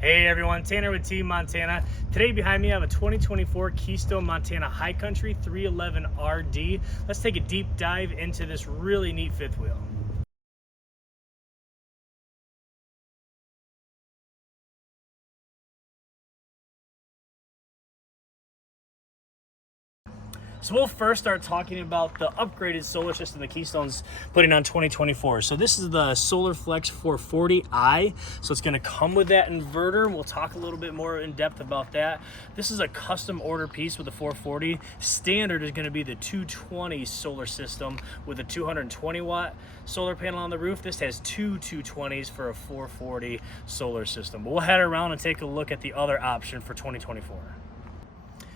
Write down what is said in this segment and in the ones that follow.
Hey everyone, Tanner with Team Montana. Today behind me I have a 2024 Keystone Montana High Country 311 RD. Let's take a deep dive into this really neat fifth wheel. So we'll first start talking about the upgraded solar system that Keystone's putting on 2024. So this is the Solar Flex 440i. So it's going to come with that inverter. We'll talk a little bit more in depth about that. This is a custom order piece with the 440. Standard is going to be the 220 solar system with a 220 watt solar panel on the roof. This has two 220s for a 440 solar system. But we'll head around and take a look at the other option for 2024.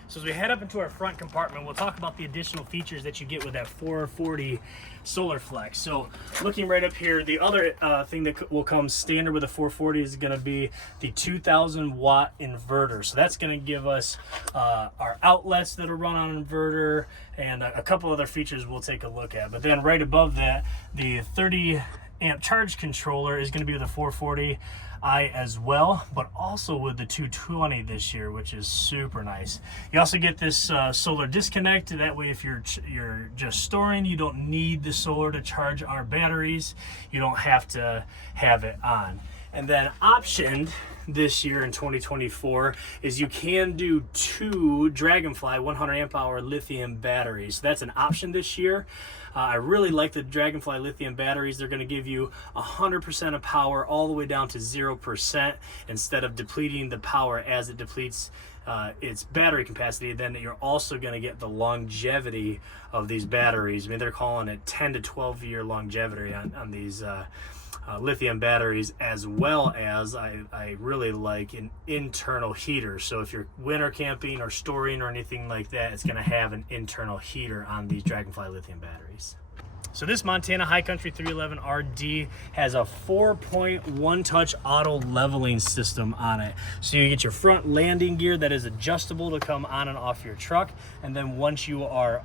So as we head up into our front compartment, we'll talk about the additional features that you get with that 440 Solar Flex. So looking right up here, the other thing that will come standard with a 440 is going to be the 2000 watt inverter. So that's going to give us our outlets that'll run on inverter and a couple other features we'll take a look at. But then right above that, the 30 amp charge controller is going to be with the 440i as well, but also with the 220 this year, which is super nice. You also get this solar disconnect. That way, if you're just storing, you don't need the solar to charge our batteries. You don't have to have it on. And then optioned this year in 2024 is you can do two Dragonfly 100 amp hour lithium batteries. So that's an option this year. I really like the Dragonfly lithium batteries. They're going to give you 100% of power all the way down to 0% instead of depleting the power as it depletes its battery capacity. Then you're also going to get the longevity of these batteries. I mean, they're calling it 10 to 12 year longevity on these lithium batteries, as well as I really like an internal heater. So if you're winter camping or storing or anything like that, it's going to have an internal heater on these Dragonfly lithium batteries. So this Montana High Country 311 RD has a 4.1 touch auto leveling system on it. So you get your front landing gear that is adjustable to come on and off your truck. And then once you are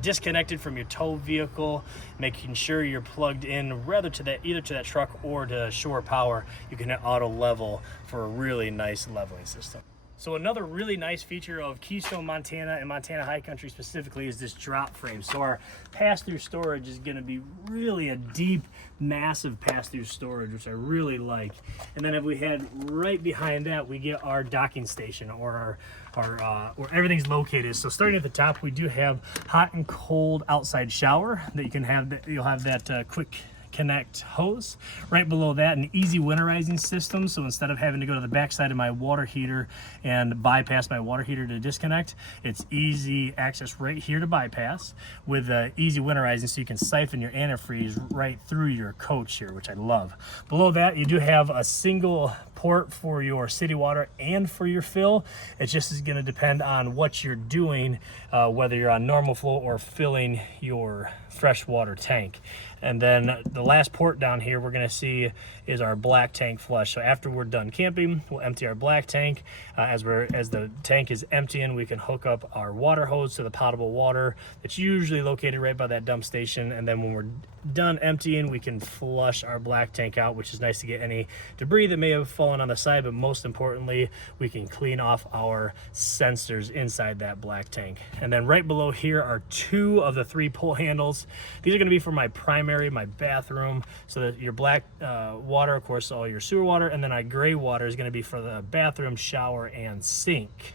disconnected from your tow vehicle, making sure you're plugged in either to that truck or to shore power, you can hit auto level for a really nice leveling system. So another really nice feature of Keystone Montana and Montana High Country specifically is this drop frame. So our pass-through storage is going to be really a deep, massive pass-through storage, which I really like. And then if we head right behind that, we get our docking station, or our where everything's located. So starting at the top, we do have hot and cold outside shower that you can have. You'll have that quick connect hose. Right below that, an easy winterizing system. So instead of having to go to the backside of my water heater and bypass my water heater to disconnect, it's easy access right here to bypass with easy winterizing, so you can siphon your antifreeze right through your coach here, which I love. Below that, you do have a single port for your city water and for your fill. It just is going to depend on what you're doing, whether you're on normal flow or filling your freshwater tank. And then the last port down here we're going to see is our black tank flush. So after we're done camping, we'll empty our black tank. As the tank is emptying, we can hook up our water hose to the potable water that's usually located right by that dump station. And then when we're done emptying, we can flush our black tank out, which is nice to get any debris that may have fallen on the side. But most importantly, we can clean off our sensors inside that black tank. And then right below here are two of the three pull handles. These are going to be for my my bathroom, so that your black water, of course, all your sewer water, and then our gray water is going to be for the bathroom, shower, and sink.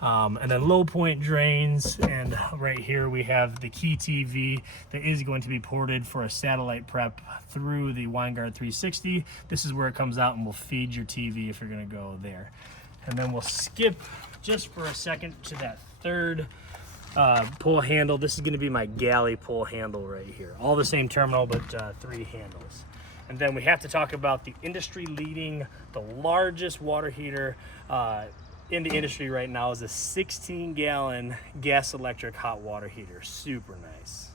And then low point drains, and right here we have the Key TV that is going to be ported for a satellite prep through the WineGuard 360. This is where it comes out and will feed your TV if you're going to go there. And then we'll skip just for a second to that third pull handle. This is going to be my galley pull handle right here. All the same terminal, but three handles. And then we have to talk about the industry leading, the largest water heater in the industry right now is a 16-gallon gas electric hot water heater. Super nice.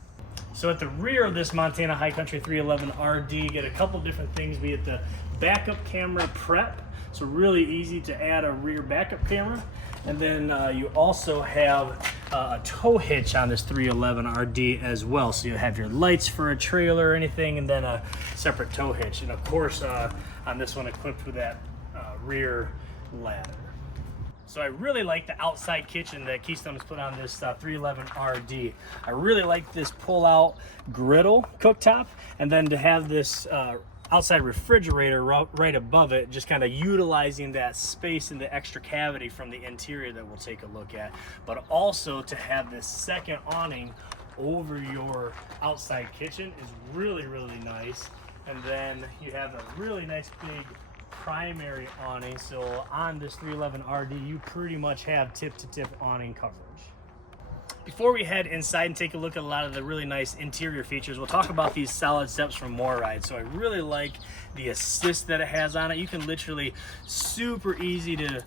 So at the rear of this Montana High Country 311 RD, you get a couple different things. We get the backup camera prep. So really easy to add a rear backup camera. And then you also have a tow hitch on this 311 RD as well. So you have your lights for a trailer or anything, and then a separate tow hitch. And of course, on this one equipped with that rear ladder. So I really like the outside kitchen that Keystone has put on this 311 RD. I really like this pull-out griddle cooktop, and then to have this outside refrigerator right above it, just kind of utilizing that space and the extra cavity from the interior that we'll take a look at, but also to have this second awning over your outside kitchen is really, really nice. And then you have a really nice big primary awning. So on this 311 RD, you pretty much have tip-to-tip awning coverage. Before we head inside and take a look at a lot of the really nice interior features, we'll talk about these solid steps from MORryde. So I really like the assist that it has on it. You can literally, super easy to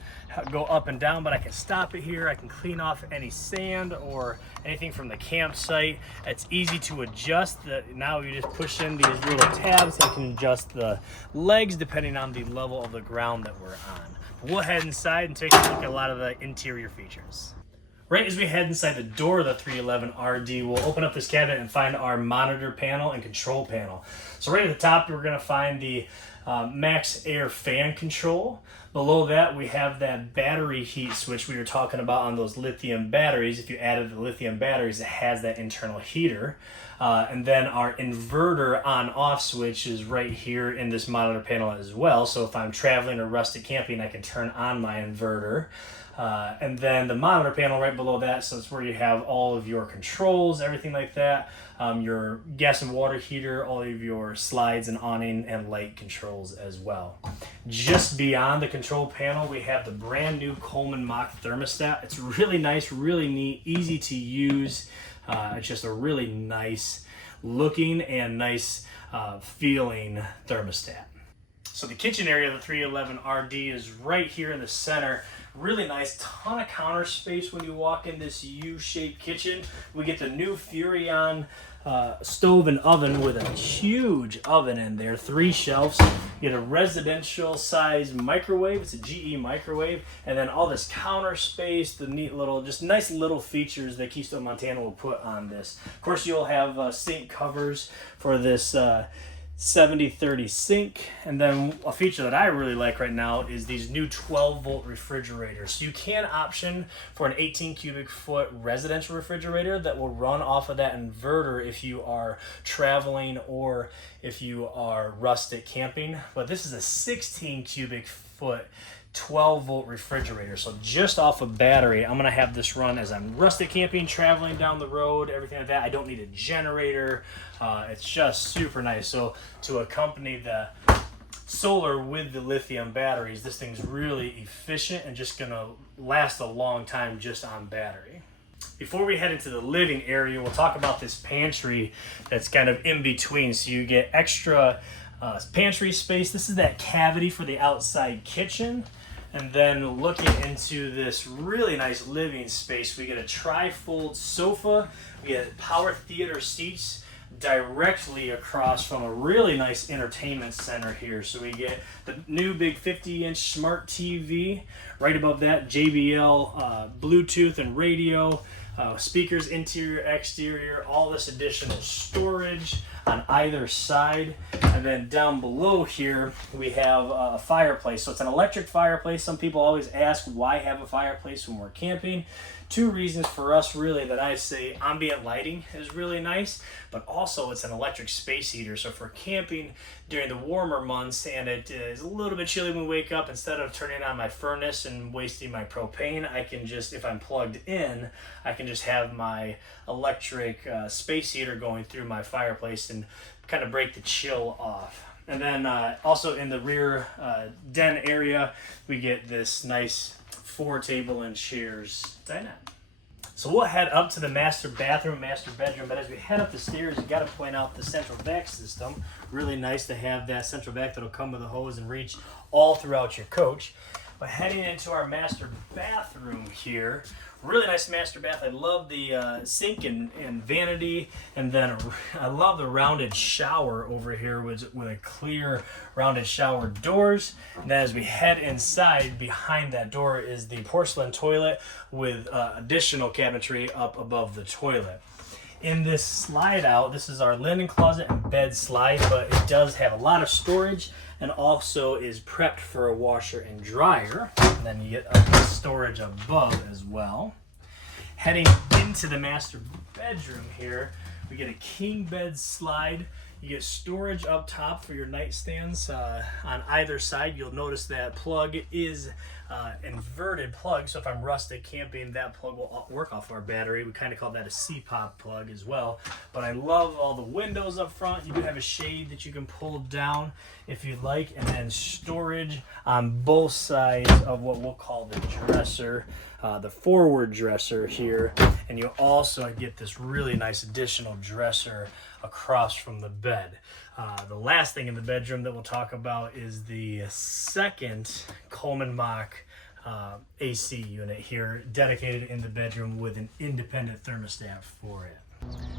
go up and down, but I can stop it here. I can clean off any sand or anything from the campsite. It's easy to adjust. Now you just push in these little tabs. You can adjust the legs depending on the level of the ground that we're on. We'll head inside and take a look at a lot of the interior features. Right as we head inside the door of the 311 RD, we'll open up this cabinet and find our monitor panel and control panel. So right at the top, we're going to find the max air fan control. Below that, we have that battery heat switch we were talking about on those lithium batteries. If you added the lithium batteries, it has that internal heater. And then our inverter on-off switch is right here in this monitor panel as well. So if I'm traveling or rustic camping, I can turn on my inverter. And then the monitor panel right below that, so it's where you have all of your controls, everything like that, your gas and water heater, all of your slides and awning and light controls as well. Just beyond the control panel, we have the brand new Coleman Mach thermostat. It's really nice, really neat, easy to use. It's just a really nice looking and nice feeling thermostat. So the kitchen area of the 311 RD is right here in the center. Really nice, ton of counter space when you walk in this U-shaped kitchen. We get the new Furrion stove and oven with a huge oven in there, 3 shelves. You get a residential size microwave, it's a GE microwave, and then all this counter space, the neat little, just nice little features that Keystone Montana will put on this. Of course, you'll have sink covers for this 70-30 sink, and then a feature that I really like right now is these new 12-volt refrigerators. So you can option for an 18 cubic foot residential refrigerator that will run off of that inverter if you are traveling or if you are rustic camping. But this is a 16 cubic foot 12-volt refrigerator. So just off of battery, I'm gonna have this run as I'm rustic camping, traveling down the road, everything like that. I don't need a generator. It's just super nice. So to accompany the solar with the lithium batteries, this thing's really efficient and just gonna last a long time just on battery. Before we head into the living area, we'll talk about this pantry that's kind of in between. So you get extra pantry space. This is that cavity for the outside kitchen. And then looking into this really nice living space, we get a tri-fold sofa, we get power theater seats directly across from a really nice entertainment center here. So we get the new big 50-inch smart TV, right above that JBL Bluetooth and radio, speakers interior, exterior, all this additional storage on either side. And then down below here we have a fireplace. So it's an electric fireplace. Some people always ask why have a fireplace when we're camping. 2 reasons for us really that I say: ambient lighting is really nice, but also it's an electric space heater. So for camping during the warmer months and it is a little bit chilly when we wake up, instead of turning on my furnace and wasting my propane, I can just, if I'm plugged in, I can just have my electric space heater going through my fireplace and kind of break the chill off. And then also in the rear den area, we get this nice 4 table and chairs dinette. So we'll head up to the master bathroom, master bedroom, but as we head up the stairs, you got to point out the central vac system. Really nice to have that central vac that'll come with a hose and reach all throughout your coach. But heading into our master bathroom here, really nice master bath. I love the sink and vanity, and then I love the rounded shower over here with a clear rounded shower doors. And then as we head inside, behind that door is the porcelain toilet with additional cabinetry up above the toilet. In this slide out, this is our linen closet and bed slide, but it does have a lot of storage and also is prepped for a washer and dryer. And then you get storage above as well. Heading into the master bedroom here, we get a king bed slide. You get storage up top for your nightstands on either side. You'll notice that plug is inverted plug, so if I'm rustic camping, that plug will work off our battery. We kind of call that a C-pop plug as well. But I love all the windows up front. You do have a shade that you can pull down if you'd like, and then storage on both sides of what we'll call the dresser, the forward dresser here. And you also get this really nice additional dresser across from the bed. The last thing in the bedroom that we'll talk about is the second Coleman Mach AC unit here, dedicated in the bedroom with an independent thermostat for it.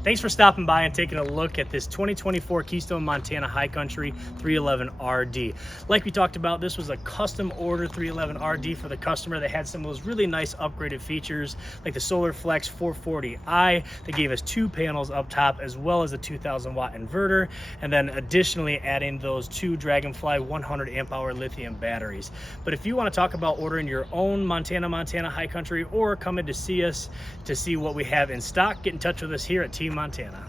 Thanks for stopping by and taking a look at this 2024 Keystone Montana High Country 311 RD. Like we talked about, this was a custom order 311 RD for the customer that had some of those really nice upgraded features like the Solar Flex 440i. They gave us 2 panels up top as well as a 2000 watt inverter, and then additionally adding those 2 Dragonfly 100 amp hour lithium batteries. But if you want to talk about ordering your own Montana High Country or coming to see us to see what we have in stock, get in touch with us here at Team Montana.